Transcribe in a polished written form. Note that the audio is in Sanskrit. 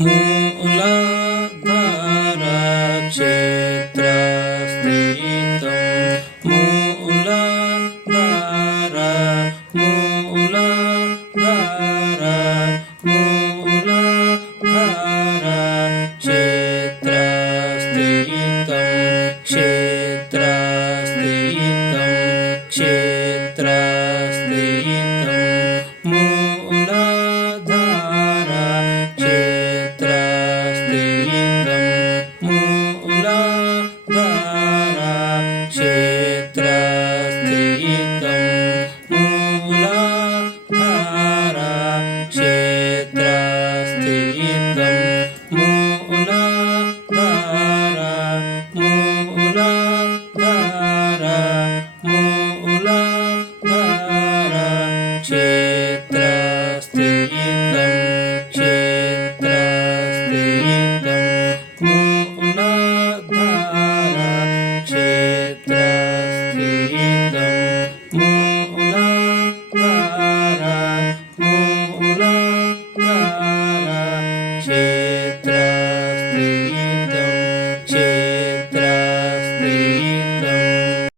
మూలాధార క్షేత్రస్థితం మూలాధార మూలాధార మూలాధార క్షేత్రస్థితం క్షేత్రస్థితం క్షేత్రస్థితం మూలాధార క్షేత్రస్థితం మూలాధార క్షేత్రస్థితం మూలాధార క్షేత్రస్థితం